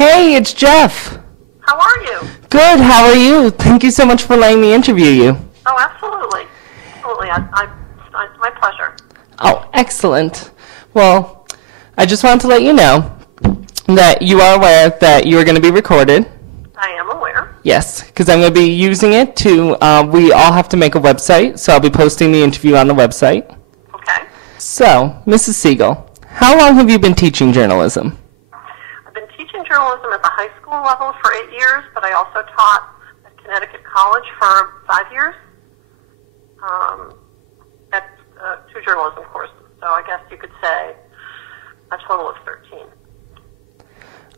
Hey, it's Jeff. How are you? Good, how are you? Thank you so much for letting me interview you. Oh, absolutely. Absolutely. It's my pleasure. Oh, excellent. Well, I just wanted to let you know that you are aware that you are going to be recorded. I am aware. Yes, because I'm going to be using it to, we all have to make a website, so I'll be posting the interview on the website. Okay. So, Mrs. Segall, how long have you been teaching journalism? I've been teaching journalism at the high school level for 8 years, but I also taught at Connecticut College for 5 years at 2 journalism courses. So I guess you could say a total of 13.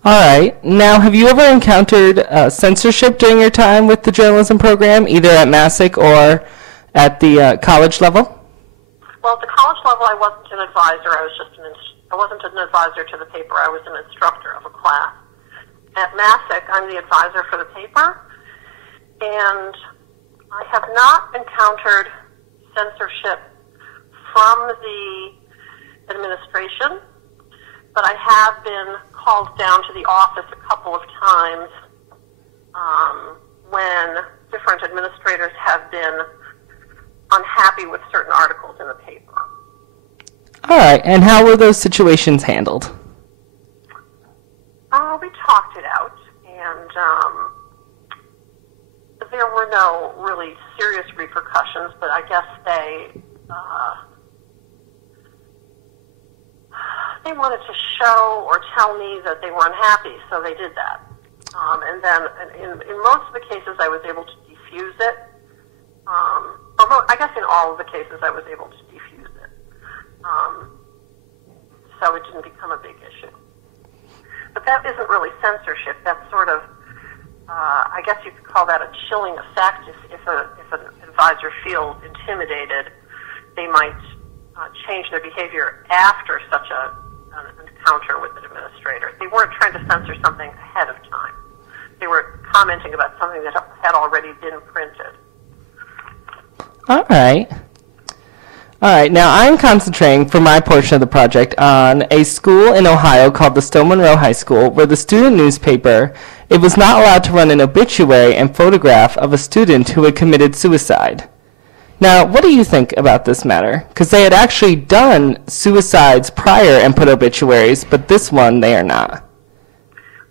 All right. Now, have you ever encountered censorship during your time with the journalism program, either at Masuk or at the college level? Well, at the college level, I wasn't an advisor. I wasn't an advisor to the paper. I was an instructor of a class. At Masuk, I'm the advisor for the paper, and I have not encountered censorship from the administration, but I have been called down to the office a couple of times when different administrators have been unhappy with certain articles in the paper. All right, and how were those situations handled? We talked it out, and there were no really serious repercussions, but I guess they wanted to show or tell me that they were unhappy, so they did that. And then in most of the cases, I was able to defuse it. Although I guess in all of the cases, I was able to defuse it. So it didn't become a big issue. But that isn't really censorship. That's sort of, I guess you could call that a chilling effect. If an advisor feels intimidated, they might change their behavior after such an encounter with an administrator. They weren't trying to censor something ahead of time. They were commenting about something that had already been printed. All right. All right, now I'm concentrating for my portion of the project on a school in Ohio called the Stowe Monroe High School, where the student newspaper, it was not allowed to run an obituary and photograph of a student who had committed suicide. Now, what do you think about this matter? Because they had actually done suicides prior and put obituaries, but this one they are not.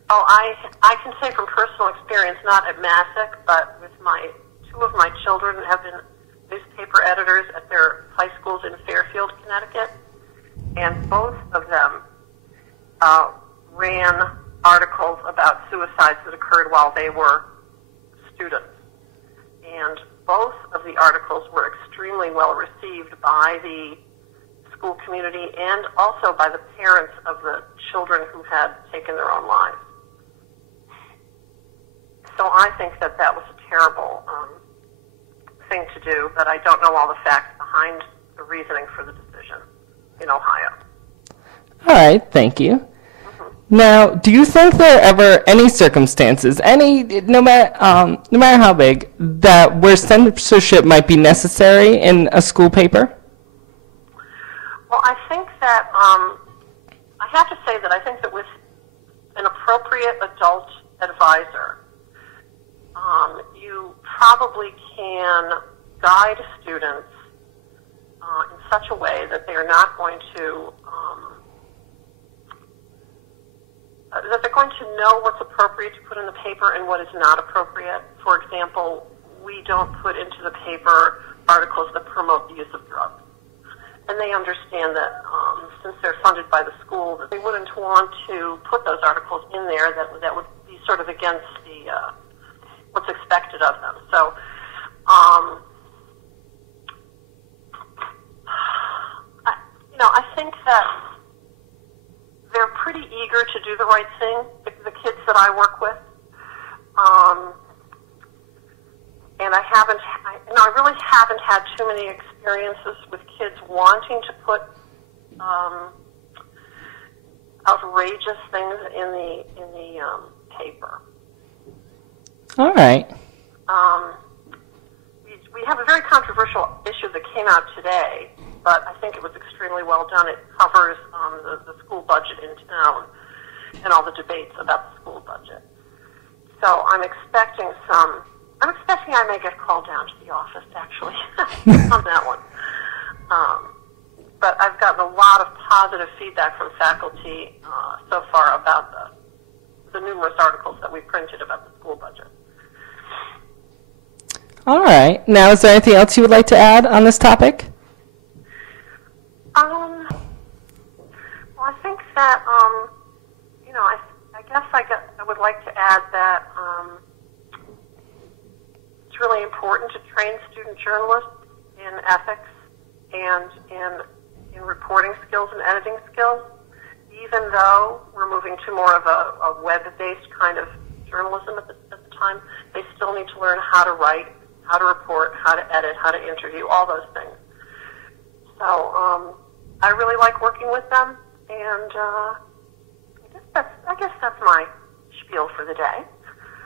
Oh, I can say from personal experience, not at Masuk, but with two of my children have been newspaper editors at their high schools in Fairfield, Connecticut, and both of them ran articles about suicides that occurred while they were students. And both of the articles were extremely well received by the school community and also by the parents of the children who had taken their own lives. So I think that was a terrible thing to do, but I don't know all the facts behind the reasoning for the decision in Ohio. All right, thank you. Mm-hmm. Now, do you think there are ever any circumstances, no matter how big, that where censorship might be necessary in a school paper? Well, I think that I have to say that I think that with an appropriate adult advisor, you probably can guide students in such a way that they are not going to, that they're going to know what's appropriate to put in the paper and what is not appropriate. For example, we don't put into the paper articles that promote the use of drugs. And they understand that since they're funded by the school, that they wouldn't want to put those articles in there that would be sort of against the what's expected of them. So, I think that they're pretty eager to do the right thing, the kids that I work with. And I really haven't had too many experiences with kids wanting to put outrageous things in the paper. All right. We have a very controversial issue that came out today, but I think it was extremely well done. It covers the school budget in town and all the debates about the school budget. So I'm expecting I may get called down to the office, actually, on that one. But I've gotten a lot of positive feedback from faculty so far about the numerous articles that we printed about the school budget. All right. Now, is there anything else you would like to add on this topic? Well, I think that, I would like to add that it's really important to train student journalists in ethics and in reporting skills and editing skills. Even though we're moving to more of a web-based kind of journalism at the time, they still need to learn how to write, how to report, how to edit, how to interview, all those things. So I really like working with them, and I guess that's my spiel for the day.